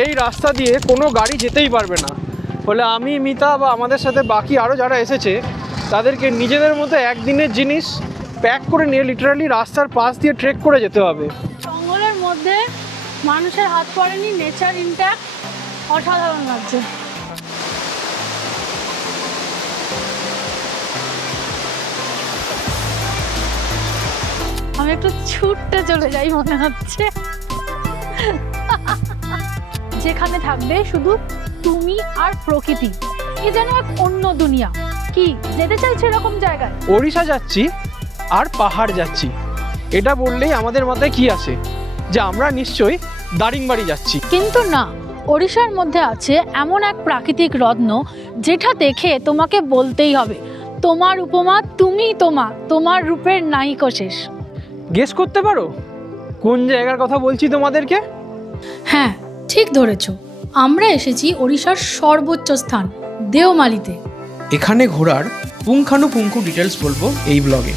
এই রাস্তা দিয়ে কোনো গাড়ি যেতেই পারবে না। ফলে আমি, মিতা বা আমাদের সাথে বাকি আরও যারা এসেছে তাদেরকে নিজেদের মতো একদিনের জিনিস প্যাক করে নিয়ে লিটারালি রাস্তার পাশ দিয়ে ট্রেক করে যেতে হবে। জঙ্গলের মধ্যে মানুষের হাত পড়েনি, নেচার ইনট্যাক্ট, অসাধারণ লাগছে। আমি একটু ছুটতে চলে যাই মনে হচ্ছে। যেখানে থাকবে শুধু তুমি আর প্রকৃতি, এ যেন এক অন্য দুনিয়া। কি যেতে চাইছো এরকম জায়গায়? ওড়িশা যাচ্ছি আর পাহাড় যাচ্ছি, এটা বললেই আমাদের মাথায় কি আসে যে আমরা নিশ্চয়ই দারিংবাড়ি যাচ্ছি। কিন্তু না, ওড়িশার মধ্যে আছে এমন এক প্রাকৃতিক রত্ন যেটা দেখে তোমাকে বলতেই হবে তোমার উপমা তুমি তোমার রূপের নায়িকা শেষ। গেস করতে পারো কোন জায়গার কথা বলছি তোমাদেরকে? হ্যাঁ, ঠিক ধরেছ, আমরা এসেছি ওড়িশার সর্বোচ্চ স্থান দেওমালিতে। এখানে ঘোরার পুঙ্খানুপুঙ্খু ডিটেলস বলবো এই ব্লগে,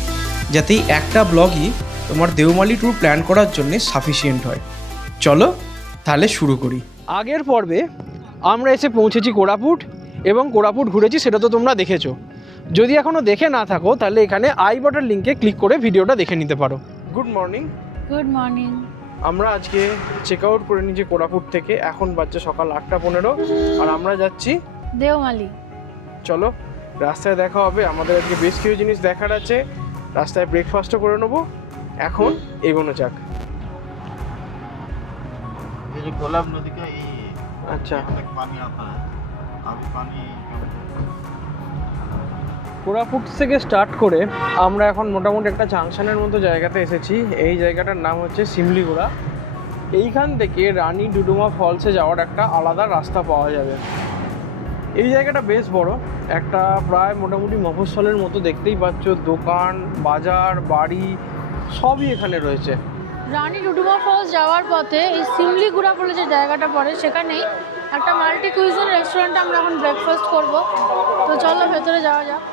যাতে একটা ব্লগই তোমার দেওমালি ট্যুর প্ল্যান করার জন্য সাফিসিয়েন্ট হয়। চলো তাহলে শুরু করি। আগের পর্বে আমরা এসে পৌঁছেছি কোরাপুট এবং কোরাপুট ঘুরেছি, সেটা তো তোমরা দেখেছো। যদি এখনও দেখে না থাকো তাহলে এখানে আই বাটন লিঙ্কে ক্লিক করে ভিডিওটা দেখে নিতে পারো। Good morning. Good morning. আমরা আজকে চেক আউট করে নিয়েছি কোরাপুট থেকে, এখন বাজছে সকাল 8:15 আর আমরা যাচ্ছি দেওমালি। চলো রাস্তায় দেখা হবে, আমাদের আজকে বেশ কিছু জিনিস দেখার আছে, রাস্তায় ব্রেকফাস্টও করে নেবো। এখন এগোনো যাক। ये जो कोलाब नदी का ये अच्छा, यहाँ तक पानी आता है, अभी पानी কোরাপুট থেকে স্টার্ট করে আমরা এখন মোটামুটি একটা জাংশনের মতো জায়গাতে এসেছি। এই জায়গাটার নাম হচ্ছে সিমলিগুড়া। এইখান থেকে রানী ডুডুমা ফলসে যাওয়ার একটা আলাদা রাস্তা পাওয়া যাবে। এই জায়গাটা বেশ বড়, একটা প্রায় মোটামুটি মফস্বলের মতো, দেখতেই পাচ্ছ দোকান, বাজার, বাড়ি সবই এখানে রয়েছে। রানী ডুডুমা ফলস যাওয়ার পথে এই সিমলিগুড়া বলে যে জায়গাটা পড়ে সেখানেই একটা মাল্টি কুইজিন রেস্টুরেন্টে আমরা এখন ব্রেকফাস্ট করব। তো চলো ভেতরে যাওয়া যাক।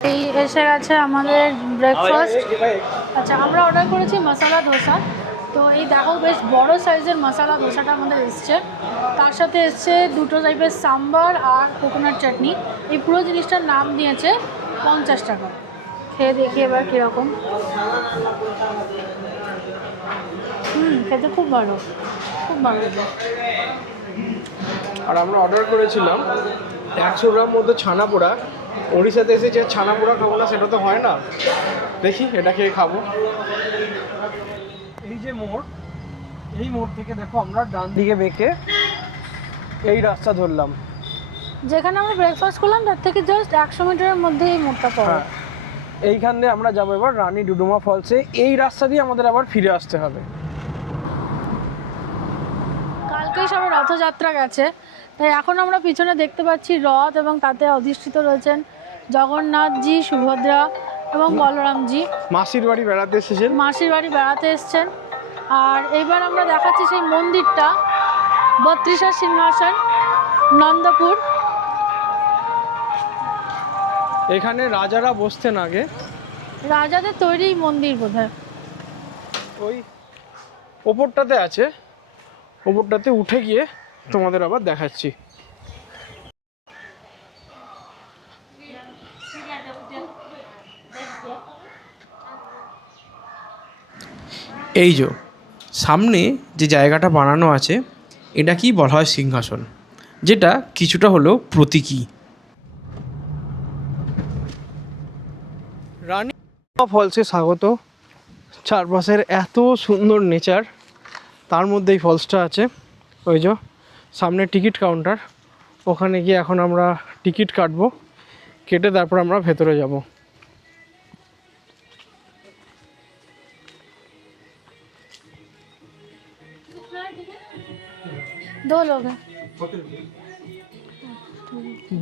এই এসে গেছে আমাদের ব্রেকফাস্ট। আচ্ছা, আমরা অর্ডার করেছি মশলা ধোসা। তো এই দেখো বেশ বড় সাইজের মশলা ধোসাটা আমাদের এসছে, তার সাথে এসছে দুটো টাইপের সাম্বার আর কোকোনাট চাটনি। এই পুরো জিনিসটার নাম দিয়েছে 50 টাকা। খেয়ে দেখি এবার কীরকম। খেতে খুব ভালো, খুব ভালো। আর আমরা অর্ডার করেছিলাম 100 গ্রাম মতো ছানা পোড়া। ওড়িশাতে এসেছে ছানা পোড়া খাবো না সেটা তো হয় না, দেখি এটা খেয়ে খাবো। এই যে মোড়, এই মোড় থেকে দেখো আমরা ডান দিকে বেঁকে এই রাস্তা ধরলাম, যেখানে আমরা ব্রেকফাস্ট করলাম তার থেকে জাস্ট 100 মিটারের মধ্যে এই মোড়টা পড়ে। হ্যাঁ, এইখান দিয়ে আমরা যাবো এবার রানী ডুডুমা ফলসে। এই রাস্তা দিয়ে আমাদের আবার ফিরে আসতে হবে। কালকেই সবে রথযাত্রা গেছে, তাই এখন আমরা পিছনে দেখতে পাচ্ছি রথ এবং তাতে অধিষ্ঠিত রয়েছেন জগন্নাথজি, সুভদ্রা এবং বলরামজি। মাসির বাড়ি বেড়াতে এসেছেন। মাসির বাড়ি বেড়াতে এসছেন। আর এইবার আমরা দেখাচ্ছি সেই মন্দিরটা, 32 সিংহাসন, নন্দপুর। এখানে রাজারা বসতেন আগে, রাজাদের তৈরি মন্দির বোধহয়। ওই ওপরটাতে আছে, ওপরটাতে উঠে গিয়ে তোমাদের আবার দেখাচ্ছি। এই যে সামনে যে জায়গাটা বানানো আছে এটা কি বলা হয় সিংহাসন, যেটা কিছুটা হলেও প্রতীকী। রানী ফলসে স্বাগত। চারপাশের এত সুন্দর নেচার, তার মধ্যে এই ফলসটা আছে। ওই যে সামনে টিকিট কাউন্টার, ওখানে গিয়ে এখন আমরা টিকিট কাটবো, কেটে তারপর আমরা ভেতরে যাব। दो लोग हैं।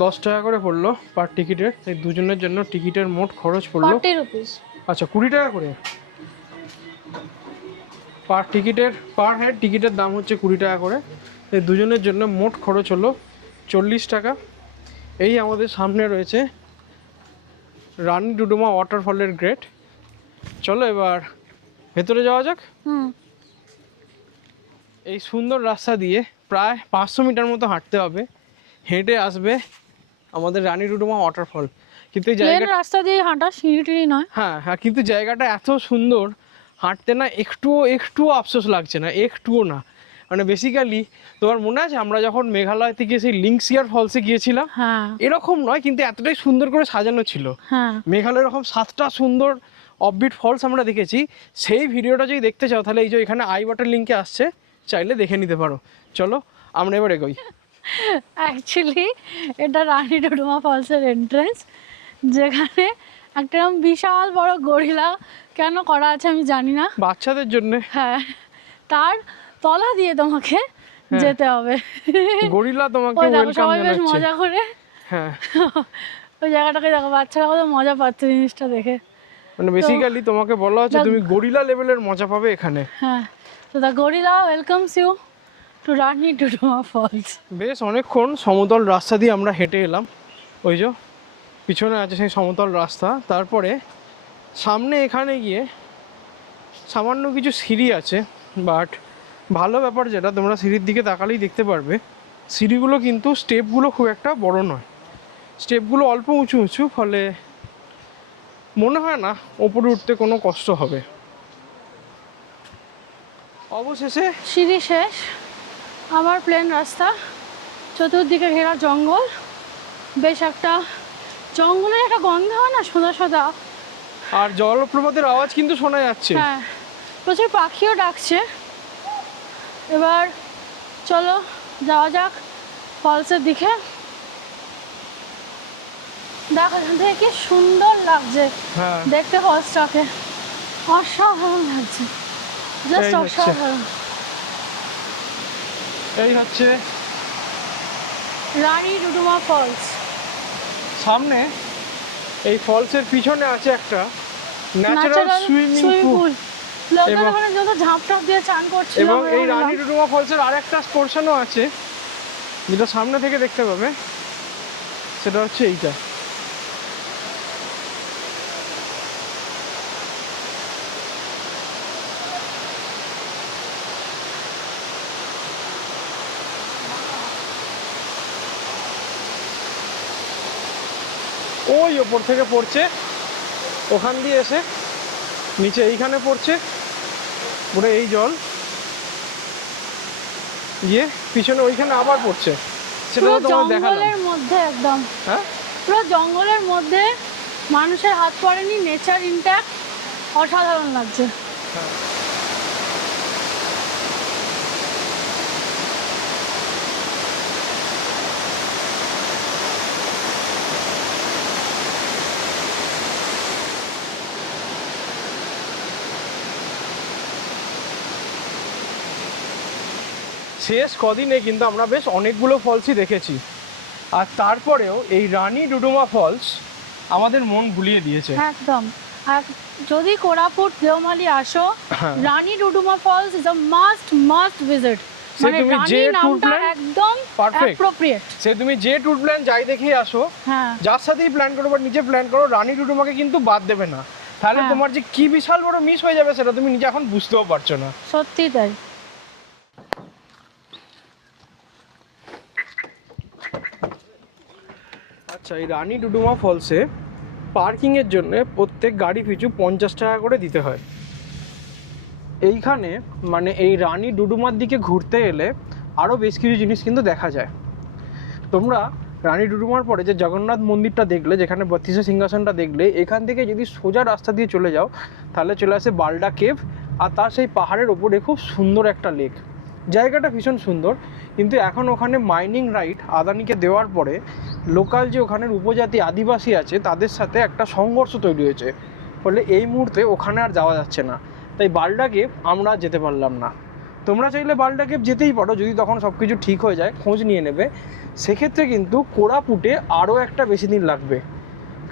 10 টাকা করে পড়লো পার টিকিটের, এই দুজনের জন্য টিকিটের মোট খরচ পড়লো 40 रुपीज़। আচ্ছা 20 টাকা করে পার টিকিটের, পার হেড টিকিটের দাম হচ্ছে 20 টাকা করে। এই দুজনের জন্য মোট খরচ হলো 40 টাকা। এই আমাদের সামনে রয়েছে রানী ডুডুমা ওয়াটারফলের গেট। চলো এবার ভেতরে যাওয়া যাক। এই সুন্দর রাস্তা দিয়ে প্রায় 500 মিটার মতো হাঁটতে হবে, হেঁটে আসবে আমাদের রানী ডুডুমা ওয়াটারফল। কিন্তু এই জায়গা রাস্তা দিয়ে হাঁটা, সিঁড়ি নয়। হ্যাঁ হ্যাঁ, কিন্তু জায়গাটা এত সুন্দর, হাঁটতে না একটুও আফসোস লাগছে না, একটুও না। মানে বেসিক্যালি তোমার মনে আছে আমরা যখন মেঘালয় থেকে সেই লিংসিয়ার ফলসে গিয়েছিলাম, হ্যাঁ এরকম নয় কিন্তু এতটাই সুন্দর করে সাজানো ছিল। হ্যাঁ, মেঘালয় এরকম 7টা সুন্দর অফবিট ফলস আমরা দেখেছি। সেই ভিডিওটা যদি দেখতে চাও তাহলে এই যে এখানে আই বাটন লিঙ্কে আসছে, চাইলে দেখে নিতে পারো। চলো আমরা এবার এগোই। অ্যাকচুয়ালি এটা রানী ডুডুমা ফলসের এন্ট্রেন্স, যেখানে একটা বিশাল বড় গরিলা কেন করা আছে আমি জানি না। বাচ্চাদের জন্য। হ্যাঁ, তার তলা দিয়ে তোমাকে যেতে হবে। গরিলা তোমাকে ওই দেখো ওয়েলকাম সবাই বেশ জানাচ্ছে। মজা করে হ্যাঁ, ওই জায়গাটাকে দেখো, বাচ্চারা কত মজা পাচ্ছে জিনিসটা দেখে। মানে বেসিক্যালি তোমাকে বলা হচ্ছে তুমি গরিলা লেভেলের মজা পাবে এখানে। হ্যাঁ, তো the gorilla welcomes you to Rani Duduma falls. বেশ অনেকক্ষণ সমতল রাস্তা দিয়ে আমরা হেঁটে এলাম। ওই যে পিছনে আছে সেই সমতল রাস্তা। তারপরে সামনে এখানে গিয়ে সামান্য কিছু সিঁড়ি আছে, বাট ভালো ব্যাপার যেটা তোমরা সিঁড়ির দিকে তাকালেই দেখতে পারবে, সিঁড়িগুলো কিন্তু স্টেপগুলো খুব একটা বড় নয়, স্টেপগুলো অল্প উঁচু উঁচু, ফলে মনে হয় না ওপরে উঠতে কোনো কষ্ট হবে। অবশেষে সিঁড়ি শেষ, আমার প্লেন রাস্তা, চতুর্দিকে ঘেরা জঙ্গল, বেশ একটা জঙ্গলের একটা গন্ধ হয় না, সোদা সোদা। আর জলপ্রপাতের আওয়াজ কিন্তু শোনা যাচ্ছে। হ্যাঁ, প্রচুর পাখিও ডাকছে। এবার চলো যাওয়া যাক ফলসের দিকে। দেখো এখান থেকে কি সুন্দর লাগছে হ্যাঁ, দেখতে ফলসটাকে, অসাধারণ লাগছে, জাস্ট এই হচ্ছে। অসাধারণ। এই হচ্ছে রানী ডুডুমা ফলস। সামনে এই ফলসের পিছনে আছে একটা ন্যাচারাল সুইমিং পুল, লোকের এবং- ওখানে যত ঝাঁপ টাপ দিয়ে চান করছিল। এবং এই রানী ডুডুমা ফলসের আরেকটা পোর্শনও আছে যেটা সামনে থেকে দেখতে পাবে, সেটা হচ্ছে এইটা। ওই ওপর থেকে পড়ছে, ওখান দিয়ে এসে নিচে এইখানে পড়ছে পুরো এই জল, গিয়ে পিছনে ওইখানে আবার পড়ছে। সেটা পুরো তো তোমাদের দেখালাম। জঙ্গলের মধ্যে একদম, হ্যাঁ, পুরো জঙ্গলের মধ্যে, মানুষের হাত পড়েনি, নেচার ইনট্যাক্ট, অসাধারণ লাগছে। শেষ কদিনে কিন্তু আমরা বেশ অনেকগুলো ফলসই দেখেছি, আর তারপরেও এই রানী ডুডুমা ফলস আমাদের মন ভুলিয়ে দিয়েছে। একদম। আর যদি কোরাপুট দেওমালি আসো, হ্যাঁ। Rani Duduma falls is a must visit. সে মানে তুমি রানী যে tour নামটা plan, একদম perfect. অ্যাপ্রোপ্রিয়েট। সে তুমি যে ট্যুর প্ল্যান যাই দেখে আসো, হ্যাঁ, যার সাথেই প্ল্যান করো বা নিজে প্ল্যান করো, রানী ডুডুমাকে কিন্তু বাদ দেবে না। তাহলে হ্যাঁ। তোমার যে কি বিশাল বড় মিস হয়ে যাবে সেটা তুমি নিজে এখন বুঝতেও পারছো না। সত্যি তাই। আচ্ছা, এই রানী ডুডুমা ফলসে পার্কিংয়ের জন্য প্রত্যেক গাড়ি পিছু 50 টাকা করে দিতে হয়। এইখানে মানে এই রানী ডুডুমার দিকে ঘুরতে এলে আরও বেশ কিছু জিনিস কিন্তু দেখা যায়। তোমরা রানী ডুডুমার পরে যে জগন্নাথ মন্দিরটা দেখলে, যেখানে 32 সিংহাসনটা দেখলে, এখান থেকে যদি সোজা রাস্তা দিয়ে চলে যাও তাহলে চলে আসে বালডা কেভ, আর তার সেই পাহাড়ের ওপরে খুব সুন্দর একটা লেক। জায়গাটা ভীষণ সুন্দর, কিন্তু এখন ওখানে মাইনিং রাইট আদানিকে দেওয়ার পরে লোকাল যে ওখানের উপজাতি আদিবাসী আছে তাদের সাথে একটা সংঘর্ষ তৈরি হয়েছে, ফলে এই মুহূর্তে ওখানে আর যাওয়া যাচ্ছে না। তাই বালডা কেভ আমরা যেতে পারলাম না। তোমরা চাইলে বালডা কেভ যেতেই পারো, যদি তখন সব কিছু ঠিক হয়ে যায়, খোঁজ নিয়ে নেবে। সেক্ষেত্রে কিন্তু কোরাপুটে আরও একটা বেশি দিন লাগবে,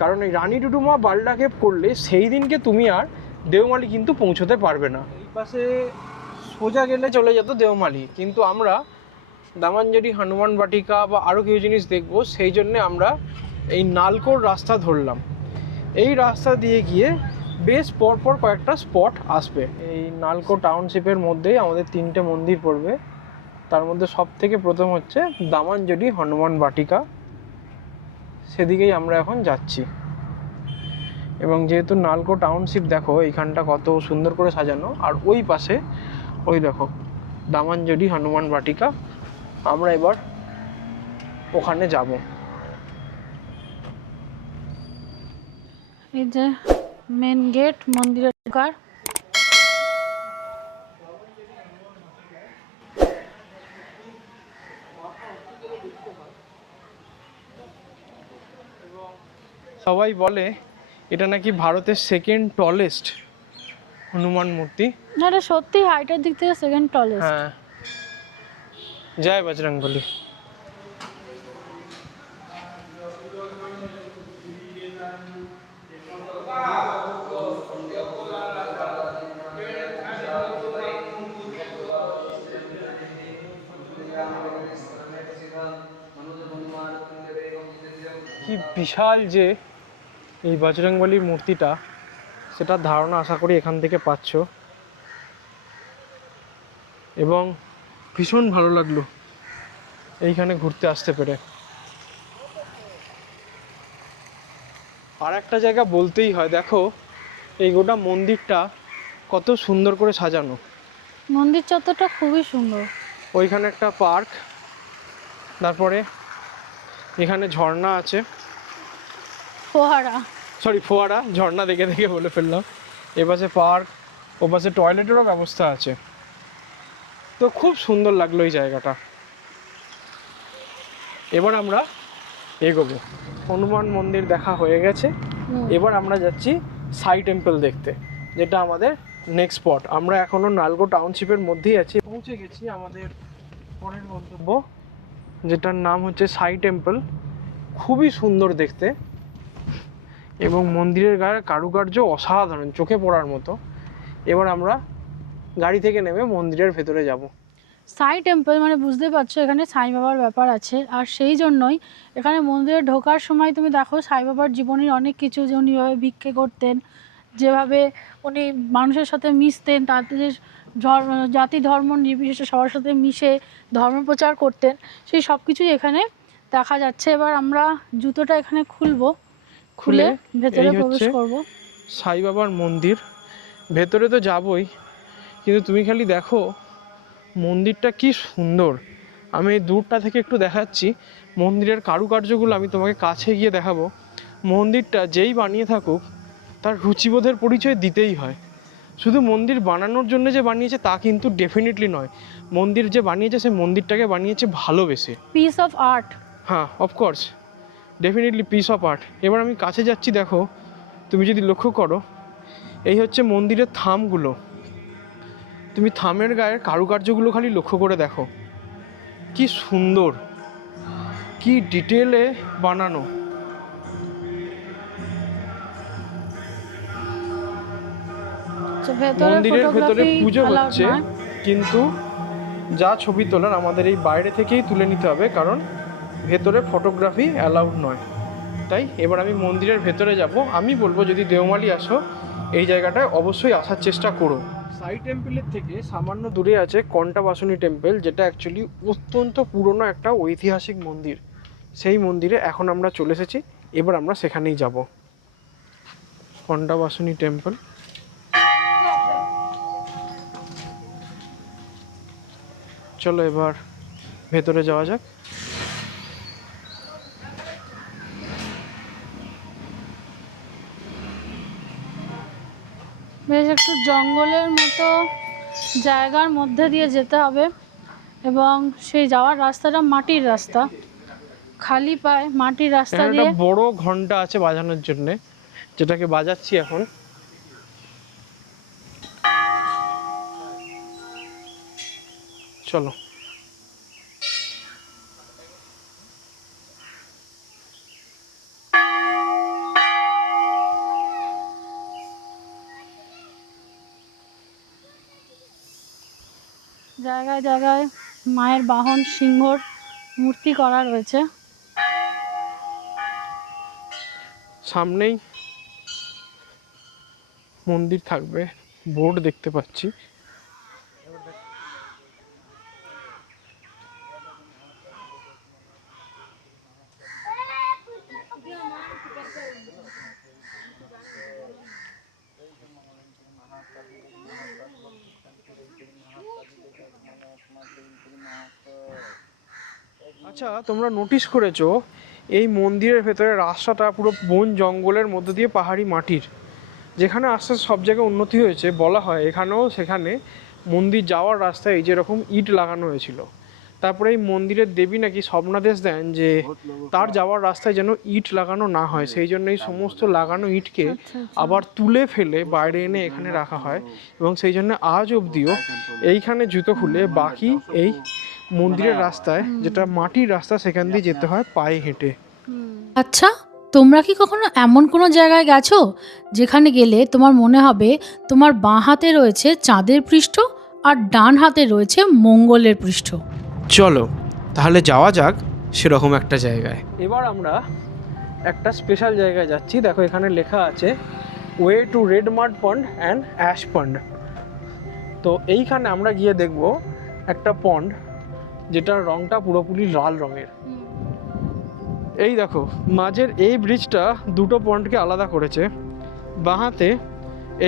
কারণ এই রানী ডুডুমা বালডা কেভ করলে সেই দিনকে তুমি আর দেওমালি কিন্তু পৌঁছতে পারবে না। এই পাশে সোজা গেলে চলে যেত দেওমালি, কিন্তু আমরা দামানজরি হনুমান বাটিকা বা আরও কিছু জিনিস দেখবো, সেই জন্যে আমরা এই নালকোর রাস্তা ধরলাম। এই রাস্তা দিয়ে গিয়ে বেশ পরপর কয়েকটা স্পট আসবে। এই নালকো টাউনশিপের মধ্যেই আমাদের 3টে মন্দির পড়বে। তার মধ্যে সব থেকে প্রথম হচ্ছে দামানজরি হনুমান বাটিকা, সেদিকেই আমরা এখন যাচ্ছি। এবং যেহেতু নালকো টাউনশিপ দেখো এইখানটা কত সুন্দর করে সাজানো, আর ওই পাশে ওই দেখো দামানজরি হনুমান বাটিকা, আমরা এবার ওখানে যাব। এই যে মেন গেট মন্দিরে ঢোকার। সবাই বলে এটা নাকি ভারতের সেকেন্ড টলেস্ট হনুমান মূর্তি। না, এটা সত্যি হাইটের দিক থেকে সেকেন্ড টলেস্ট। হ্যাঁ, জয় বজরংবলী। কি বিশাল যে এই বজরংবলীর মূর্তিটা, সেটার ধারণা আশা করি এখান থেকে পাচ্ছ। এবং ভীষণ ভালো লাগলো এইখানে ঘুরতে আসতে পেরে। আর একটা জায়গা বলতেই হয়, দেখো এই গোটা মন্দিরটা কত সুন্দর করে সাজানো। মন্দির চত্বরটা খুবই সুন্দর। ওইখানে একটা পার্ক, তারপরে এখানে ঝর্ণা আছে, ফোয়ারা। ফোয়ারা, ঝর্ণা দেখে দেখে বলে ফেললাম। এপাশে পার্ক, ওপাশে টয়লেটেরও ব্যবস্থা আছে। তো খুব সুন্দর লাগলো এই জায়গাটা। এবার আমরা এগোবো। হনুমান মন্দির দেখা হয়ে গেছে, এবার আমরা যাচ্ছি সাই টেম্পল দেখতে, যেটা আমাদের নেক্সট স্পট। আমরা এখনো নালকো টাউনশিপের মধ্যেই আছি, পৌঁছে গেছি আমাদের পরের গন্তব্য, যেটার নাম হচ্ছে সাই টেম্পল। খুবই সুন্দর দেখতে এবং মন্দিরের গায়ে কারুকার্য অসাধারণ, চোখে পড়ার মতো। এবার আমরা গাড়ি থেকে নেমে মন্দিরের ভেতরে যাব। সাই টেম্পল মানে বুঝতে পারছো এখানে সাই বাবার ব্যাপার আছে, আর সেই জন্যই এখানে মন্দিরে ঢোকার সময় তুমি দেখো সাই বাবার জীবনের অনেক কিছু, যে উনি যেভাবে ভিক্ষে করতেন, যেভাবে উনি মানুষের সাথে মিশতেন, তাদের জাতি ধর্ম নির্বিশেষে সবার সাথে মিশে ধর্ম প্রচার করতেন, সেই সব কিছুই এখানে দেখা যাচ্ছে। এবার আমরা জুতোটা এখানে খুলে ভেতরে প্রবেশ করব। সাই বাবার মন্দির ভেতরে তো যাবই, কিন্তু তুমি খালি দেখো মন্দিরটা কি সুন্দর। আমি এই দূরটা থেকে একটু দেখাচ্ছি মন্দিরের কারুকার্যগুলো, আমি তোমাকে কাছে গিয়ে দেখাবো। মন্দিরটা যেই বানিয়ে থাকুক তার রুচিবোধের পরিচয় দিতেই হয়। শুধু মন্দির বানানোর জন্য যে বানিয়েছে তা কিন্তু ডেফিনেটলি নয়। মন্দির যে বানিয়েছে সে মন্দিরটাকে বানিয়েছে ভালোবেসে। Piece of art. হ্যাঁ, of course, definitely piece of art. এবার আমি কাছে যাচ্ছি, দেখো তুমি যদি লক্ষ্য করো, এই হচ্ছে মন্দিরের থামগুলো। তুমি থামের গায়ের কারুকার্যগুলো খালি লক্ষ্য করে দেখো, কি সুন্দর, কি ডিটেলে বানানো। মন্দিরের ভেতরে পুজো হচ্ছে, কিন্তু যা ছবি তোলার আমাদের এই বাইরে থেকেই তুলে নিতে হবে, কারণ ভেতরে ফটোগ্রাফি অ্যালাউড নয়। তাই এবার আমি মন্দিরের ভেতরে যাব। আমি বলবো যদি দেওমালি আসো এই জায়গাটায় অবশ্যই আসার চেষ্টা করো। সাই টেম্পলের থেকে সামান্য দূরে আছে কণ্টাবাসনী টেম্পল, যেটা অ্যাকচুয়ালি অত্যন্ত পুরনো একটা ঐতিহাসিক মন্দির। সেই মন্দিরে এখন আমরা চলে এসেছি, এবার আমরা সেখানেই যাব। কণ্টাবাসনী টেম্পল। চলো এবার ভেতরে যাওয়া যাক। বেশ একটু জঙ্গলের মতো জায়গার মধ্যে দিয়ে যেতে হবে, এবং সেই যাওয়ার রাস্তাটা মাটির রাস্তা, খালি পায়ে মাটির রাস্তা দিয়ে। একটা বড় ঘন্টা আছে বাজানোর জন্য, যেটাকে বাজাচ্ছি এখন। চলো। জায়গায় জায়গায় মায়ের বাহন সিংহর মূর্তি করা রয়েছে। সামনেই মন্দির থাকবে, বোর্ড দেখতে পাচ্ছি। আচ্ছা, তোমরা নোটিশ করেছো এই মন্দিরের ভেতরে রাস্তাটা পুরো বন জঙ্গলের মধ্যে দিয়ে পাহাড়ি মাটির, যেখানে আস্তে আস্তে সব জায়গায় উন্নতি হয়েছে বলা হয়, এখানেও সেখানে মন্দির যাওয়ার রাস্তায় এই যেরকম ইট লাগানো হয়েছিল। তারপরে এই মন্দিরের দেবী নাকি স্বপ্নাদেশ দেন যে তার যাওয়ার রাস্তায় যেন ইট লাগানো না হয়, সেই জন্য এই সমস্ত লাগানো ইটকে আবার তুলে ফেলে বাইরে এনে এখানে রাখা হয়, এবং সেই জন্য আজ অবধিও এইখানে জুতো খুলে বাকি এই মন্দিরের রাস্তায়, যেটা মাটির রাস্তা, সেখান দিয়ে যেতে হয় পায়ে হেঁটে। আচ্ছা, তোমরা কি কখনো এমন কোনো জায়গায় গেছো যেখানে গেলে তোমার মনে হবে তোমার বাঁ হাতে রয়েছে চাঁদের পৃষ্ঠ আর ডান হাতে রয়েছে মঙ্গলের পৃষ্ঠ? চলো তাহলে যাওয়া যাক সেরকম একটা জায়গায়। এবার আমরা একটা স্পেশাল জায়গায় যাচ্ছি। দেখো এখানে লেখা আছে way to red mud pond and ash pond. তো এইখানে আমরা গিয়ে দেখব একটা পন্ড যেটার রংটা পুরোপুরি লাল রঙের। এই দেখো মাঝের এই ব্রিজটা দুটো পন্ডকে আলাদা করেছে। বাঁহাতে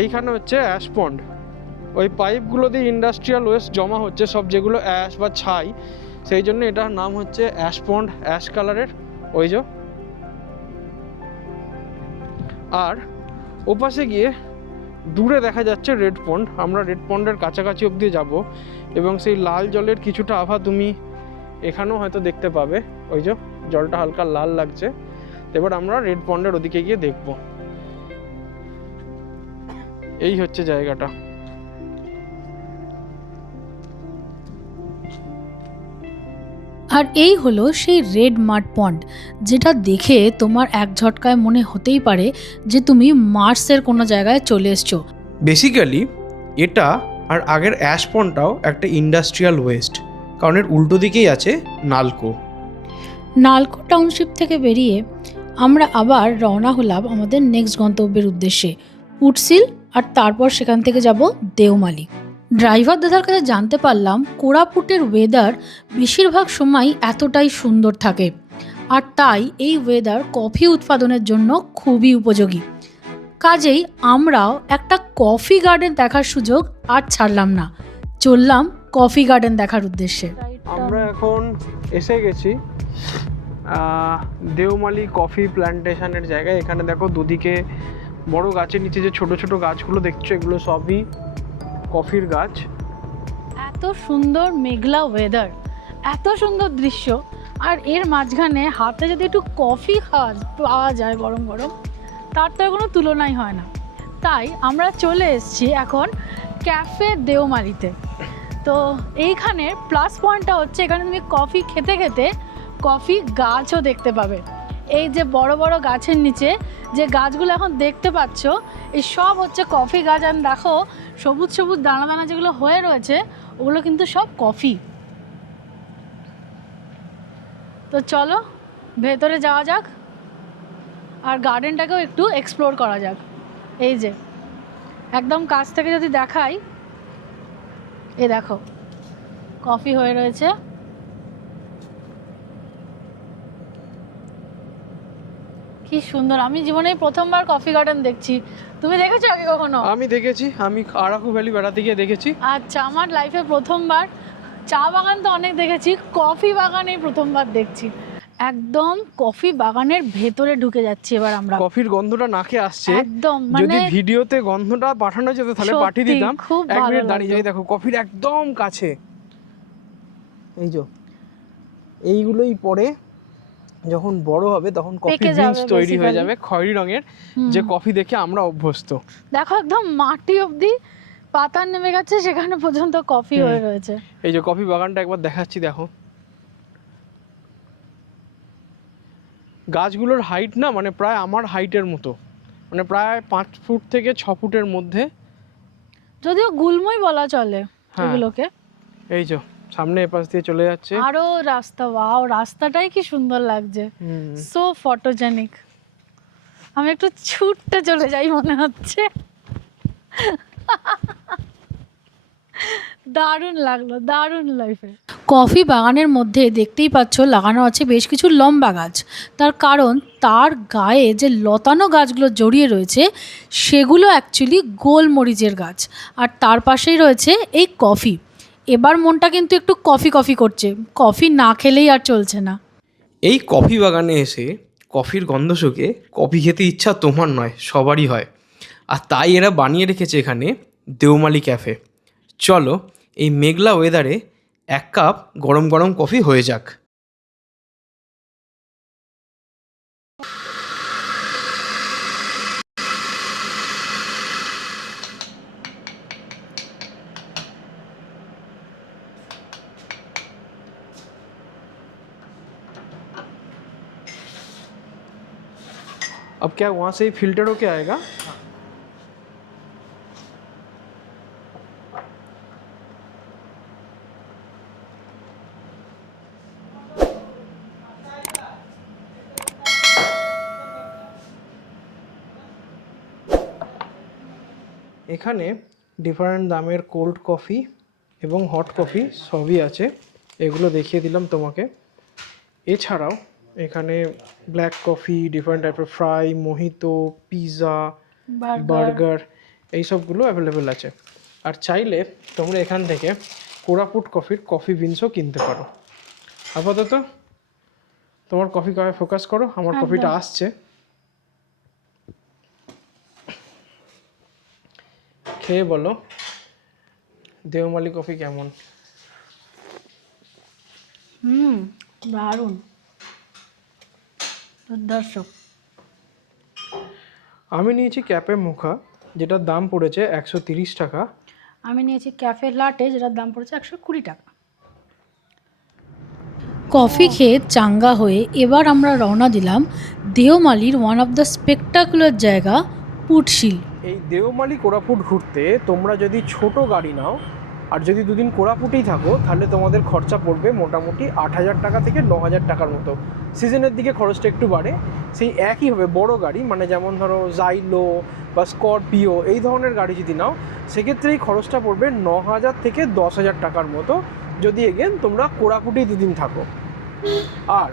এইখানে হচ্ছে অ্যাশ পন্ড, ওই পাইপগুলো দিয়ে ইন্ডাস্ট্রিয়াল ওয়েস্ট জমা হচ্ছে সব, যেগুলো অ্যাশ বা ছাই, সেই জন্য এটার নাম হচ্ছে অ্যাশ পন্ড, অ্যাশ কালারের ওই যে। আর ওপাশে গিয়ে দূরে দেখা যাচ্ছে রেড পন্ড। আমরা রেড পন্ডের কাছাকাছি অবধি যাব, এবং সেই লাল জলের কিছুটা আভা তুমি এখানেও হয়তো দেখতে পাবে। ওই যে জলটা হালকা লাল লাগছে। এবার আমরা রেড পন্ডের ওদিকে গিয়ে দেখব। এই হচ্ছে জায়গাটা। আর এই হলো সেই রেড মাড পন্ড, যেটা দেখে তোমার এক ঝটকায় মনে হতেই পারে যে তুমি মার্সের কোনো জায়গায় চলে এসছো। বেসিক্যালি এটা আর আগের অ্যাশ পন্ডটাও একটা ইন্ডাস্ট্রিয়াল ওয়েস্ট, কারণ এর উল্টো দিকেই আছে নালকো। নালকো টাউনশিপ থেকে বেরিয়ে আমরা আবার রওনা হলাম আমাদের নেক্সট গন্তব্যের উদ্দেশ্যে, উটসিল, আর তারপর সেখান থেকে যাব দেওমালি। ড্রাইভার দাদার কাছে জানতে পারলাম কোরাপুটের ওয়েদার বেশিরভাগ সময় এতটাই সুন্দর থাকে, আর তাই এই ওয়েদার কফি উৎপাদনের জন্য খুবই উপযোগী। কাজেই আমরাও একটা কফি গার্ডেন দেখার সুযোগ আর ছাড়লাম না, চললাম কফি গার্ডেন দেখার উদ্দেশ্যে। আমরা এখন এসে গেছি দেওমালি কফি প্ল্যান্টেশনের জায়গায়। এখানে দেখো দুদিকে বড় গাছের নিচে যে ছোট ছোট গাছগুলো দেখছো, এগুলো সবই কফির গাছ। এত সুন্দর মেঘলা ওয়েদার, এত সুন্দর দৃশ্য, আর এর মাঝখানে হাতে যদি একটু কফি পাওয়া যায় গরম গরম, তার তো কোনো তুলনাই হয় না। তাই আমরা চলে এসেছি এখন ক্যাফে দেওমালিতে। তো এইখানের প্লাস পয়েন্টটা হচ্ছে এখানে তুমি কফি খেতে খেতে কফি গাছও দেখতে পাবে। এই যে বড় বড় গাছের নিচে যে গাছগুলো এখন দেখতে পাচ্ছ, এই সব হচ্ছে কফি গাছ। আর দেখো সবুজ সবুজ দানা দানা যেগুলো হয়ে রয়েছে, ওগুলো কিন্তু সব কফি। তো চলো ভেতরে যাওয়া যাক আর গার্ডেনটাকেও একটু এক্সপ্লোর করা যাক। এই যে একদম কাছ থেকে যদি দেখাই, এই দেখো কফি হয়ে রয়েছে। কি সুন্দর! আমি জীবনে প্রথমবার কফি গার্ডেন দেখছি। তুমি দেখেছো আগে কখনো? আমি দেখেছি, আমি আরাকু ভ্যালি বেড়াতে গিয়ে দেখেছি। আচ্ছা, আমার লাইফে প্রথমবার। চা বাগান তো অনেক দেখেছি, কফি বাগান এই প্রথমবার দেখছি। একদম কফি বাগানের ভেতরে ঢুকে যাচ্ছি এবার আমরা। কফির গন্ধটা নাকে আসছে একদম, যদি মানে ভিডিওতে গন্ধটা পাঠানো যেত তাহলে পাঠিয়ে দিতাম। খুব এক ভালো মিনিট দাঁড়িয়ে লাগতো। যাই, দেখো কফির একদম কাছে। এই যে এইগুলোই পরে যখন বড় হবে তখন কফি পেকে যাবে বিনস তৈরি হয়ে basically। যাবে খয়েরি রঙের, যে কফি দেখে আমরা অভ্যস্ত। দেখো একদম মাটি অবধি পাতা নেমে গেছে, সেখানে পর্যন্ত কফি হয়ে রয়েছে। এই যে কফি বাগানটা একবার দেখাচ্ছি, দেখো গাছগুলোর হাইট না মানে প্রায় আমার হাইটের মতো, মানে প্রায় 5 ফুট থেকে 6 ফুটের মধ্যে, যদিও গুলময় বলা চলে হ্যাঁ। এগুলোকে। এই যে সামনে এপাশ দিয়ে চলে যাচ্ছে। আরো রাস্তা, ওয়াও, রাস্তাটাই কি সুন্দর লাগছে, সো ফটোজেনিক। আমি একটু ছুটতে চলে যাই মনে হচ্ছে। দারুণ লাগলো, দারুণ লাইফে। কফি বাগানের মধ্যে দেখতেই পাচ্ছ লাগানো আছে বেশ কিছু লম্বা গাছ। তার কারণ তার গায়ে যে লতানো গাছগুলো জড়িয়ে রয়েছে সেগুলো অ্যাকচুয়ালি গোলমরিচের গাছ, আর তার পাশেই রয়েছে এই কফি। এবার মনটা কিন্তু একটু কফি কফি করছে, কফি না খেলেই আর চলছে না। এই কফি বাগানে এসে কফির গন্ধ শুকে কফি খেতে ইচ্ছা তোমার নয়, সবারই হয়। আর তাই এরা বানিয়ে রেখেছে এখানে দেওমালি ক্যাফে। চলো এই মেঘলা ওয়েদারে এক কাপ গরম গরম কফি হয়ে যাক। अब क्या वहाँ से ही फिल्टर होके आएगा? এখানে ডিফারেন্ট দামের কোল্ড কফি এবং হট কফি সবই আছে, এগুলো দেখিয়ে দিলাম তোমাকে। এছাড়াও এখানে ব্ল্যাক কফি, ডিফারেন্ট টাইপের ফ্রাই, মোহিতো, পিৎজা, বার্গার এইসবগুলো অ্যাভেলেবেল আছে। আর চাইলে তোমরা এখান থেকে কোরাপুট কফির কফি বিনসও কিনতে পারো। আপাতত তোমার কফি খাওয়ায় ফোকাস করো, আমার কফিটা আসছে, খেয়ে বলো দেওমালি কফি কেমন। দারুণ, দুর্ধর্ষ। আমি নিয়েছি ক্যাপে মোকা, যেটার দাম পড়েছে 130 টাকা। আমি নিয়েছি ক্যাফে লাটে, যেটার দাম পড়েছে 120 টাকা। কফি খেয়ে চাঙ্গা হয়ে এবার আমরা রওনা দিলাম দেওমালির ওয়ান অফ দ্য স্পেকটাকুলার জায়গা পুটশিল। এই দেওমালি কোরাপুট ঘুরতে তোমরা যদি ছোট গাড়ি নাও আর যদি দুদিন কোরাপুটেই থাকো তাহলে তোমাদের খরচা পড়বে মোটামুটি 8,000 টাকা থেকে 9,000 টাকার মতো। সিজনের দিকে খরচটা একটু বাড়ে, সেই একই হবে বড় গাড়ি, মানে যেমন ধরো জাইলো বা স্করপিও এই ধরনের গাড়ি যদি নাও সেক্ষেত্রে এই খরচটা পড়বে 9,000 থেকে 10,000 টাকার মতো, যদি এগেন তোমরা কোরাপুটেই দুদিন থাকো। আর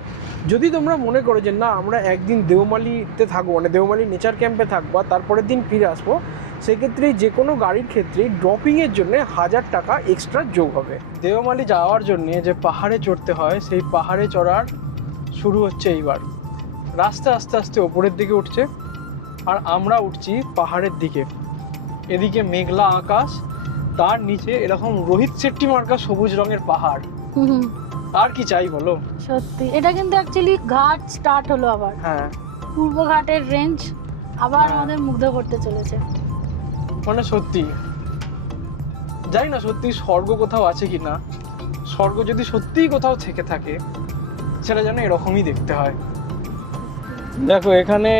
যদি তোমরা মনে করো যে না আমরা একদিন দেওমালিতে থাকবো, মানে দেওমালি নেচার ক্যাম্পে থাকবো আর তারপরের দিন ফিরে আসবো, সেক্ষেত্রে যে কোনো গাড়ির ক্ষেত্রে ড্রপিংয়ের জন্য 1,000 টাকা এক্সট্রা যোগ হবে। দেওমালি যাওয়ার জন্য যে পাহাড়ে চড়তে হয় সেই পাহাড়ে চড়ার শুরু হচ্ছে এইবার। রাস্তা আস্তে আস্তে ওপরের দিকে উঠছে আর আমরা উঠছি পাহাড়ের দিকে। এদিকে মেঘলা আকাশ, তার নিচে এরকম রোহিত শেট্টি মার্কা সবুজ রঙের পাহাড়। আর কি চাই বলো। সত্যি এটা কিন্তু অ্যাকচুয়ালি ঘাট স্টার্ট হলো আবার। হ্যাঁ, পূর্ব ঘাটের রেঞ্জ আবার আমাদের মুগ্ধ করতে চলেছে। মানে সত্যি জানি না সত্যি স্বর্গ কোথাও আছে কি না, স্বর্গ যদি সত্যিই কোথাও থেকে থাকে সেটা যেন এরকমই দেখতে হয়। দেখো এখানে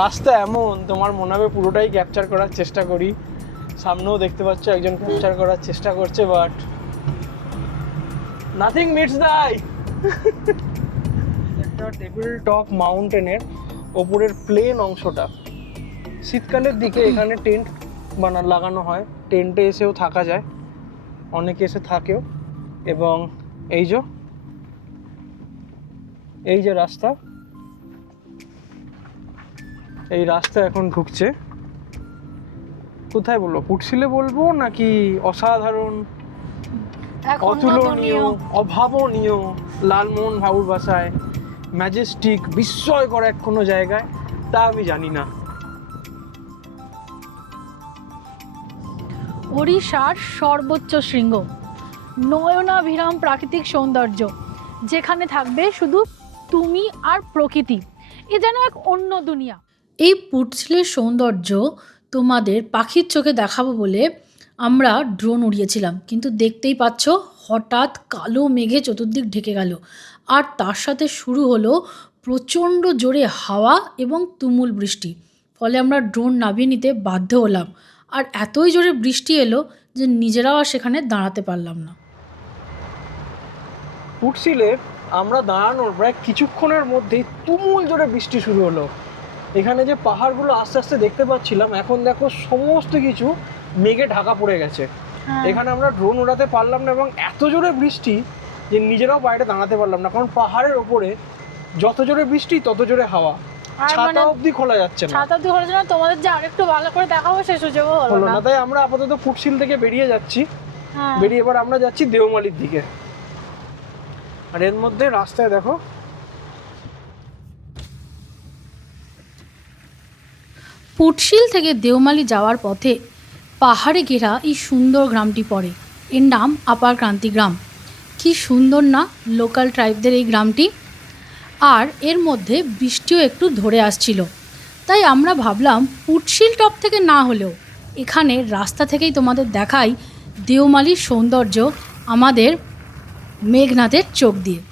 রাস্তা এমন তোমার মনে হবে পুরোটাই ক্যাপচার করার চেষ্টা করি। সামনেও দেখতে পাচ্ছ একজন ক্যাপচার করার চেষ্টা করছে, but nothing meets the I. একটা টেবিল টপ মাউন্টেনের ওপরের প্লেন অংশটা, শীতকালের দিকে এখানে টেন্ট লাগানো হয়, টেন্টে এসেও থাকা যায়, অনেকে এসে থাকেও। এবং এই যে রাস্তা, এই রাস্তা এখন ঢুকছে কোথায় বলবো, পুটশিলে বলবো নাকি অসাধারণ, অতুলনীয়, অভাবনীয়, লালমোহন বাবুর ভাষায় ম্যাজেস্টিক, বিস্ময়কর এক কোনো জায়গায়, তা আমি জানি না। ওড়িশার সর্বোচ্চ শৃঙ্গ, নয়নাভিরাম প্রাকৃতিক সৌন্দর্য, যেখানে থাকবে শুধু তুমি আর প্রকৃতি। এ যেন এক অন্য দুনিয়া। এই পুটশিলের সৌন্দর্য তোমাদের পাখির চোখে দেখাবো বলে আমরা ড্রোন উড়িয়েছিলাম, কিন্তু দেখতেই পাচ্ছ হঠাৎ কালো মেঘে চতুর্দিক ঢেকে গেল, আর তার সাথে শুরু হলো প্রচণ্ড জোরে হাওয়া এবং তুমুল বৃষ্টি। ফলে আমরা ড্রোন নামিয়ে নিতে বাধ্য হলাম, আর এতই জোরে বৃষ্টি এলো যে নিজেরাও আর সেখানে দাঁড়াতে পারলাম না। ফুটসিলে আমরা দাঁড়ানোর প্রায় কিছুক্ষণের মধ্যেই তুমুল জোরে বৃষ্টি শুরু হলো। এখানে যে পাহাড়গুলো আস্তে আস্তে দেখতে পাচ্ছিলাম, এখন দেখো সমস্ত কিছু মেঘে ঢাকা পড়ে গেছে। এখানে আমরা ড্রোন ওড়াতে পারলাম না এবং এত জোরে বৃষ্টি যে নিজেরাও বাইরে দাঁড়াতে পারলাম না, কারণ পাহাড়ের ওপরে যত জোরে বৃষ্টি তত জোরে হাওয়া, ছাতা অবধি খোলা যাচ্ছে না। ছাতা অবধি খোলা যাচ্ছে না, তোমাদের যে আরেকটু ভালো করে দেখাবো সে সুযোগও হলো না। তাই আমরা আপাতত ফুটসিল থেকে বেরিয়ে যাচ্ছি। হ্যাঁ। বেরিয়ে এবার আমরা যাচ্ছি দেওমালির দিকে। আর এর মধ্যে রাস্তায় দেখো পুটশিল থেকে দেওমালি যাওয়ার পথে পাহাড়ে ঘেরা এই সুন্দর গ্রামটি পড়ে। এর নাম আপার ক্রান্তি গ্রাম। কি সুন্দর না লোকাল ট্রাইবদের এই গ্রামটি। আর এর মধ্যে বৃষ্টিও একটু ধরে আসছিল, তাই আমরা ভাবলাম পুটশিল টপ থেকে না হলেও এখানে রাস্তা থেকেই তোমাদের দেখাই দেওমালির সৌন্দর্য আমাদের মেঘনাথের চোখ দিয়ে।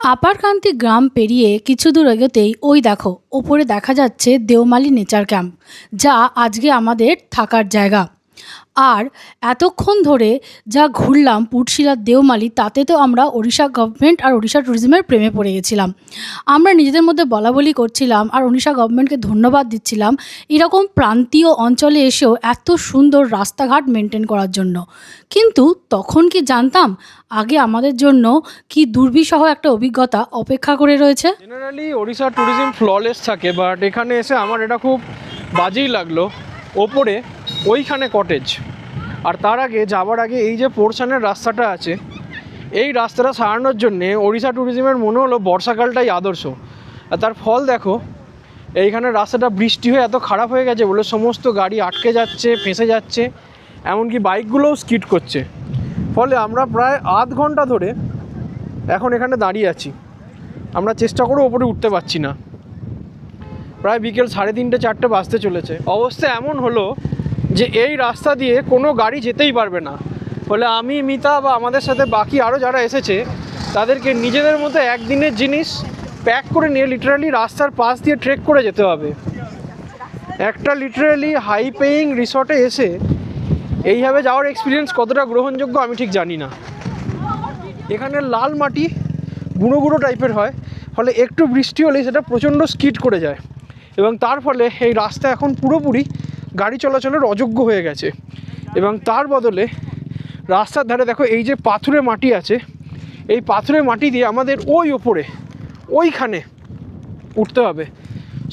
আপারকান্তি গ্রাম পেরিয়ে কিছু দূর এগোতেই ওই দেখো ওপরে দেখা যাচ্ছে দেওমালি নেচার ক্যাম্প, যা আজকে আমাদের থাকার জায়গা। আর এতক্ষণ ধরে যা ঘুরলাম পুটশিল আর দেওমালি, তাতে তো আমরা ওড়িশা গভর্নমেন্ট আর ওড়িশা ট্যুরিজমের প্রেমে পড়ে গেছিলাম। আমরা নিজেদের মধ্যে বলাবলি করছিলাম আর ওড়িশা গভর্নমেন্টকে ধন্যবাদ দিচ্ছিলাম এরকম প্রান্তীয় অঞ্চলে এসেও এত সুন্দর রাস্তাঘাট মেনটেন করার জন্য। কিন্তু তখন কি জানতাম আগে আমাদের জন্য কি দুর্বিষহ একটা অভিজ্ঞতা অপেক্ষা করে রয়েছে। জেনারেলি ওড়িশা ট্যুরিজম ফ্ললেস থাকে, বাট এখানে এসে আমার এটা খুব বাজেই লাগলো। ওপরে ওইখানে কটেজ, আর তার আগে যাওয়ার আগে এই যে পোর্শনের রাস্তাটা আছে, এই রাস্তাটা সারানোর জন্যে ওড়িশা ট্যুরিজমের মনে হলো বর্ষাকালটাই আদর্শ। আর তার ফল দেখো, এইখানে রাস্তাটা বৃষ্টি হয়ে এত খারাপ হয়ে গেছে বলে সমস্ত গাড়ি আটকে যাচ্ছে, ফেঁসে যাচ্ছে, এমনকি বাইকগুলোও স্কিড করছে। ফলে আমরা প্রায় আধ ঘন্টা ধরে এখন এখানে দাঁড়িয়ে আছি। আমরা চেষ্টা করেও ওপরে উঠতে পারছি না। প্রায় বিকেল 3:30 4টে বাজতে চলেছে। অবস্থা এমন হলো যে এই রাস্তা দিয়ে কোনো গাড়ি যেতেই পারবে না। ফলে আমি, মিতা বা আমাদের সাথে বাকি আরও যারা এসেছে তাদেরকে নিজেদের মতো একদিনের জিনিস প্যাক করে নিয়ে লিটারালি রাস্তার পাশ দিয়ে ট্রেক করে যেতে হবে। একটা লিটারালি হাই পেইং রিসর্টে এসে এইভাবে যাওয়ার এক্সপিরিয়েন্স কতটা গ্রহণযোগ্য আমি ঠিক জানি না। এখানে লাল মাটি গুঁড়ো গুঁড়ো টাইপের হয়, ফলে একটু বৃষ্টি হলেই সেটা প্রচণ্ড স্কিড করে যায় এবং তার ফলে এই রাস্তা এখন পুরোপুরি গাড়ি চলাচলের অযোগ্য হয়ে গেছে। এবং তার বদলে রাস্তার ধারে দেখো এই যে পাথুরে মাটি আছে, এই পাথুরে মাটি দিয়ে আমাদের ওই ওপরে ওইখানে উঠতে হবে।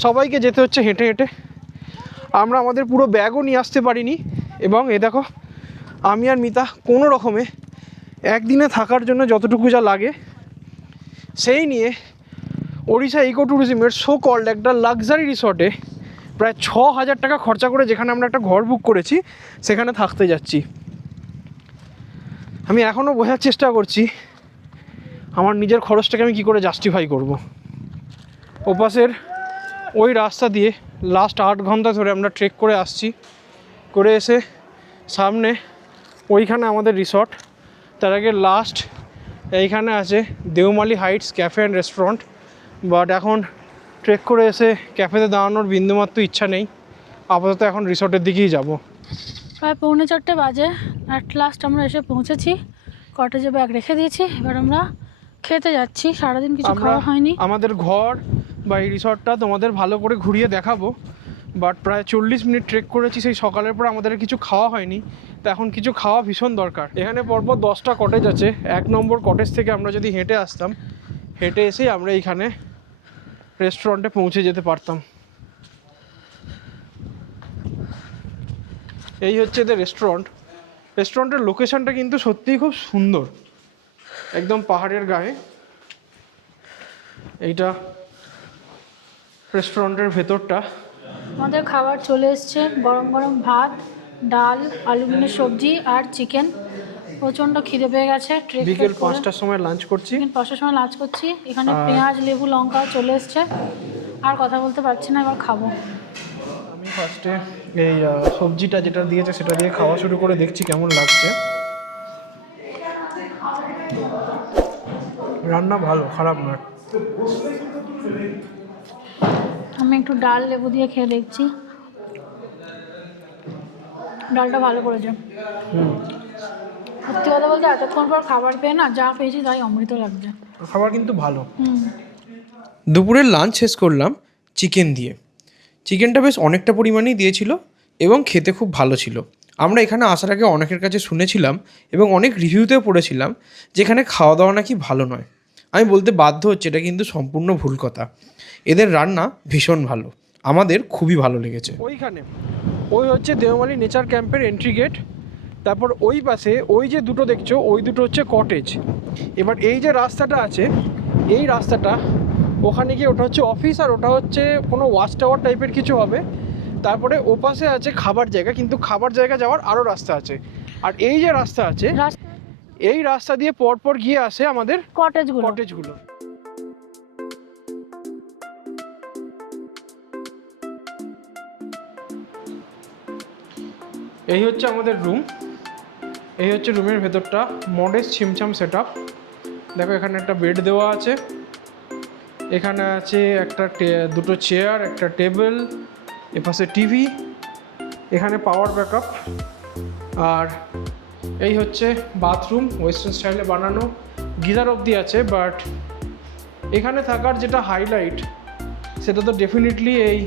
সবাইকে যেতে হচ্ছে হেঁটে হেঁটে। আমরা আমাদের পুরো ব্যাগও নিয়ে আসতে পারিনি এবং এ দেখো আমি আর মিতা কোনো রকমে একদিনে থাকার জন্য যতটুকু যা লাগে সেই নিয়ে ওড়িশা ইকো ট্যুরিজমের সো কল্ড একটা লাক্সারি রিসর্টে প্রায় 6,000 টাকা খরচা করে, যেখানে আমরা একটা ঘর বুক করেছি, সেখানে থাকতে যাচ্ছি। আমি এখনও বোঝার চেষ্টা করছি আমার নিজের খরচটাকে আমি কী করে জাস্টিফাই করব। ওপাশের ওই রাস্তা দিয়ে লাস্ট 8 ঘন্টা ধরে আমরা ট্রেক করে আসছি। করে এসে সামনে ওইখানে আমাদের রিসর্ট, তার আগে লাস্ট এইখানে আছে Deomali Heights cafe and restaurant. But এখন ট্রেক করে এসে ক্যাফেতে দাঁড়ানোর বিন্দুমাত্র ইচ্ছা নেই। আপাতত এখন রিসর্টের দিকেই যাব। প্রায় 3:45 বাজে। অ্যাট লাস্ট আমরা এসে পৌঁছেছি, কটেজে ব্যাগ রেখে দিয়েছি। এবার আমরা খেতে যাচ্ছি। সারাদিন কিছু খাওয়া হয়নি। আমাদের ঘর বা এই রিসর্টটা তোমাদের ভালো করে ঘুরিয়ে দেখাবো, বাট প্রায় 40 মিনিট ট্রেক করেছি সেই সকালের পর আমাদের কিছু খাওয়া হয়নি, তো এখন কিছু খাওয়া ভীষণ দরকার। এখানে পরপর 10টা কটেজ আছে। 1 নম্বর কটেজ থেকে আমরা যদি হেঁটে আসতাম, হেঁটে এসেই আমরা এইখানে রেস্টুরেন্টে পৌঁছে যেতে পারতাম। এই হচ্ছে এদের রেস্টুরেন্টের লোকেশনটা কিন্তু সত্যিই খুব সুন্দর, একদম পাহাড়ের গায়ে। এইটা রেস্টুরেন্টের ভেতরটা। আমাদের খাবার চলে এসছে, গরম গরম ভাত, ডাল, আলু মিনের সবজি আর চিকেন। প্রচণ্ড খিদে পেয়ে গেছে। বিকেল 5টার সময় লাঞ্চ করছি। বিকেল 5টার সময় লাঞ্চ করছি। এখানে পেঁয়াজ, লেবু, লঙ্কা চলে এসছে। আর কথা বলতে পারছি না, এবার খাবো। আমি ফার্স্টে এই সবজিটা যেটা দিয়েছে সেটা দিয়ে খাওয়া শুরু করে দেখছি কেমন লাগছে। রান্না ভালো, খারাপ নয়। আমি একটু ডাল লেবু দিয়ে খেয়ে দেখছি। ডালটা ভালো করেছে। সত্যি কথা বলতে এতক্ষণ পর খাবার পেয়ে না, যা পেয়েছি তাই অমৃত লাগছে। খাবার কিন্তু ভালো। দুপুরের লাঞ্চ শেষ করলাম চিকেন দিয়ে। চিকেনটা বেশ অনেকটা পরিমাণেই দিয়েছিল এবং খেতে খুব ভালো ছিল। আমরা এখানে আসার আগে অনেকের কাছে শুনেছিলাম এবং অনেক রিভিউতেও পড়েছিলাম যেখানে খাওয়া দাওয়া নাকি ভালো নয়। আমি বলতে বাধ্য হচ্ছে এটা কিন্তু সম্পূর্ণ ভুল কথা। এদের রান্না ভীষণ ভালো, আমাদের খুবই ভালো লেগেছে। ওইখানে ওই হচ্ছে দেওমালি নেচার ক্যাম্পের এন্ট্রি গেট। তারপর ওই পাশে ওই যে দুটো দেখছো, ওই দুটো হচ্ছে কটেজ। এবার এই যে রাস্তাটা আছে, এই রাস্তাটা ওখানে গিয়ে ওটা হচ্ছে অফিস, আর ওটা হচ্ছে কোনো ওয়াচ টাওয়ার টাইপের কিছু হবে। তারপরে ওপাশে আছে খাবার জায়গা, কিন্তু খাবার জায়গা যাওয়ার আরও রাস্তা আছে। আর এই যে রাস্তা আছে, এই রাস্তা দিয়ে পরপর গিয়ে আসে আমাদের কটেজগুলো। এই হচ্ছে আমাদের রুম। এই হচ্ছে রুমের ভেতরটা, মডেস্ট ছিমছাম সেট আপ। দেখো এখানে একটা বেড দেওয়া আছে, এখানে আছে দুটো চেয়ার, একটা টেবিল, এপাশে টিভি, এখানে পাওয়ার ব্যাকআপ। আর এই হচ্ছে বাথরুম, ওয়েস্টার্ন স্টাইলে বানানো, গিজার অবধি আছে। বাট এখানে থাকার যেটা হাইলাইট সেটা তো ডেফিনেটলি এই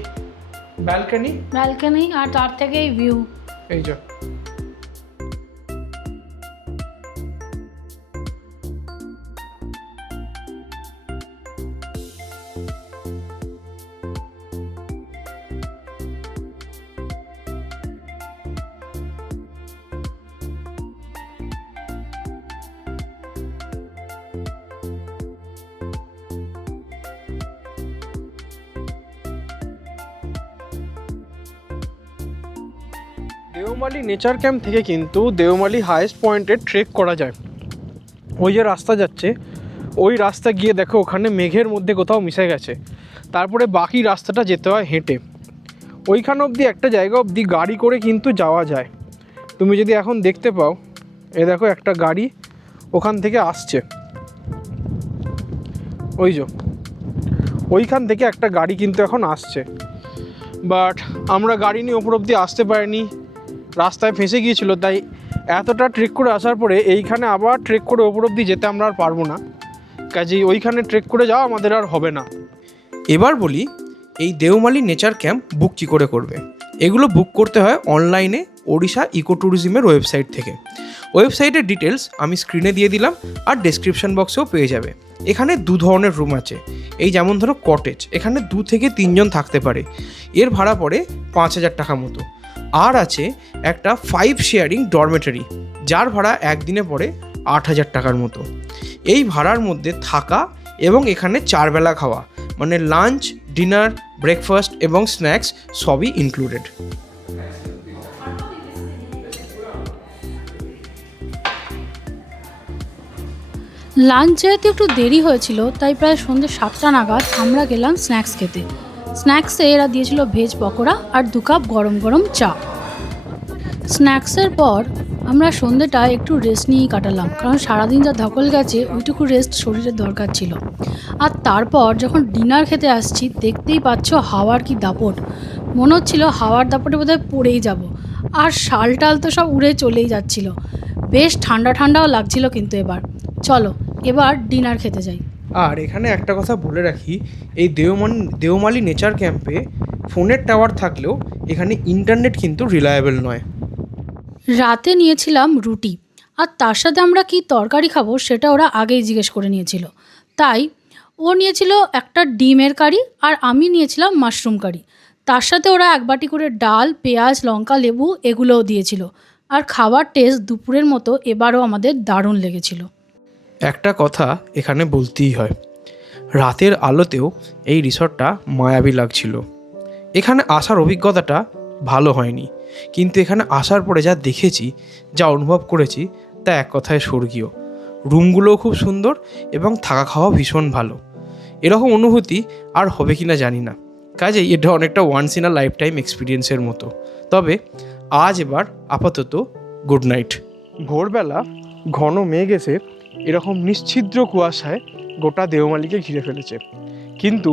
ব্যালকনি, আর তার থেকে এই ভিউ। এই যে দেওমালি নেচার ক্যাম্প থেকে কিন্তু দেওমালি হাইয়েস্ট পয়েন্টে ট্রেক করা যায়। ওই যে রাস্তা যাচ্ছে, ওই রাস্তা গিয়ে দেখো ওখানে মেঘের মধ্যে কোথাও মিশে গেছে। তারপরে বাকি রাস্তাটা যেতে হয় হেঁটে। ওইখান অবধি একটা জায়গা অবধি গাড়ি করে কিন্তু যাওয়া যায়। তুমি যদি এখন দেখতে পাও, এ দেখো একটা গাড়ি ওখান থেকে আসছে, ওইখান থেকে একটা গাড়ি কিন্তু এখন আসছে। বাট আমরা গাড়ি নিয়ে ওপর অবধি আসতে পারিনি, রাস্তায় ফেঁসে গিয়েছিল। তাই এতটা ট্রেক করে আসার পরে এইখানে আবার ট্রেক করে ওপর অবধি যেতে আমরা আর পারবো না, কাজেই ওইখানে ট্রেক করে যাওয়া আমাদের আর হবে না। এবার বলি এই দেওমালি নেচার ক্যাম্প বুক কী করে করবে। এগুলো বুক করতে হয় অনলাইনে ওড়িশা ইকো ট্যুরিজমের ওয়েবসাইট থেকে। ওয়েবসাইটের ডিটেলস আমি স্ক্রিনে দিয়ে দিলাম, আর ডেসক্রিপশন বক্সেও পেয়ে যাবে। এখানে দু ধরনের রুম আছে। এই যেমন ধরো কটেজ, এখানে 2 থেকে 3 জন থাকতে পারে, এর ভাড়া পড়ে 5,000 টাকা মতো। আর আছে একটা 5 শেয়ারিং ডরমেটরি, যার ভাড়া একদিনে পড়ে 8,000 টাকার মতো। এই ভাড়ার মধ্যে থাকা এবং এখানে 4 বেলা খাওয়া, মানে লাঞ্চ, ডিনার, ব্রেকফাস্ট এবং স্ন্যাক্স সবই ইনক্লুডেড। লাঞ্চ যেহেতু একটু দেরি হয়েছিল, তাই প্রায় সন্ধ্যে 7টা নাগাদ আমরা গেলাম স্ন্যাক্স খেতে। স্ন্যাক্সে এরা দিয়েছিল ভেজ পকোড়া আর 2 কাপ গরম গরম চা। স্ন্যাক্সের পর আমরা সন্ধ্যেটা একটু রেস্ট নিয়েই কাটালাম, কারণ সারাদিন যা ধকল গেছে ওইটুকু রেস্ট শরীরের দরকার ছিল। আর তারপর যখন ডিনার খেতে আসছি, দেখতেই পাচ্ছ হাওয়ার কি দাপট। মনে হচ্ছিল হাওয়ার দাপটে বোধহয় পড়েই যাব। আর শাল টাল তো সব উড়ে চলেই যাচ্ছিল। বেশ ঠান্ডা ঠান্ডাও লাগছিল। কিন্তু চলো এবার ডিনার খেতে যাই। আর এখানে একটা কথা বলে রাখি, এই দেওমালি নেচার ক্যাম্পে ফোনের টাওয়ার থাকলেও এখানে ইন্টারনেট কিন্তু রিলায়েবল নয়। রাতে নিয়েছিলাম রুটি, আর তার সাথে আমরা কি তরকারি খাবো সেটা ওরা আগেই জিজ্ঞেস করে নিয়েছিল। তাই ও নিয়েছিল একটা ডিমের কারি আর আমি নিয়েছিলাম মাশরুম কারি। তার সাথে ওরা এক বাটি করে ডাল, পেঁয়াজ, লঙ্কা, লেবু এগুলোও দিয়েছিল। আর খাবার টেস্ট দুপুরের মতো এবারও আমাদের দারুণ লেগেছিল। একটা কথা এখানে বলতেই হয়, রাতের আলোতেও এই রিসর্টটা মায়াবী লাগছিল। এখানে আসার অভিজ্ঞতাটা ভালো হয়নি, কিন্তু এখানে আসার পরে যা দেখেছি, যা অনুভব করেছি, তা এক কথায় স্বর্গীয়। রুমগুলোও খুব সুন্দর এবং থাকা খাওয়া ভীষণ ভালো। এরকম অনুভূতি আর হবে কি না জানি না, কাজেই এটা অনেকটা once in a life time এক্সপিরিয়েন্সের মতো। তবে আজ এবার আপাতত গুড নাইট। ভোরবেলা ঘন মেঘ এসে এরকম নিশ্ছিদ্র কুয়াশায় গোটা দেওমালিকে ঘিরে ফেলেছে, কিন্তু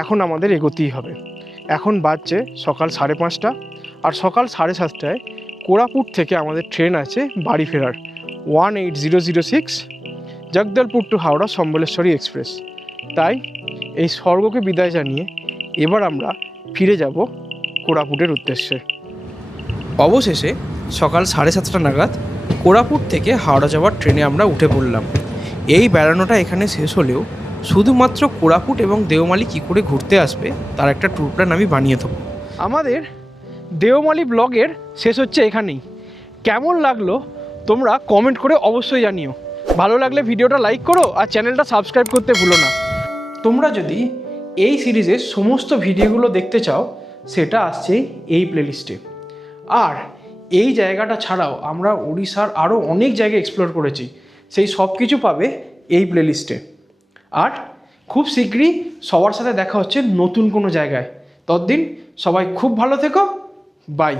এখন আমাদের এগোতেই হবে। এখন বাজছে সকাল 5:30, আর সকাল 7:30টায় কোরাপুট থেকে আমাদের ট্রেন আছে বাড়ি ফেরার 18006 জগদলপুর টু হাওড়া সম্বলেশ্বরী এক্সপ্রেস। তাই এই স্বর্গকে বিদায় জানিয়ে এবার আমরা ফিরে যাব কোরাপুটের উদ্দেশ্যে। অবশেষে সকাল 7:30 নাগাদ কোরাপুট থেকে হাওড়া যাওয়ার ট্রেনে আমরা উঠে পড়লাম। এই বেড়ানোটা এখানে শেষ হলেও শুধুমাত্র কোরাপুট এবং দেওমালি কী করে ঘুরতে আসবে তার একটা ট্যুর প্ল্যান আমি বানিয়ে দেবো। আমাদের দেওমালি ব্লগের শেষ হচ্ছে এখানেই। কেমন লাগলো তোমরা কমেন্ট করে অবশ্যই জানিও। ভালো লাগলে ভিডিওটা লাইক করো আর চ্যানেলটা সাবস্ক্রাইব করতে ভুলো না। তোমরা যদি এই সিরিজের সমস্ত ভিডিওগুলো দেখতে চাও সেটা আসছে এই প্লেলিস্টে। আর এই জায়গাটা ছাড়াও আমরা উড়িষ্যার আরও অনেক জায়গা এক্সপ্লোর করেছি, সেই সব কিছু পাবে এই প্লেলিস্টে। আর খুব শীঘ্রই সবার সাথে দেখা হচ্ছে নতুন কোনো জায়গায়। ততদিন সবাই খুব ভালো থেকো, বাই।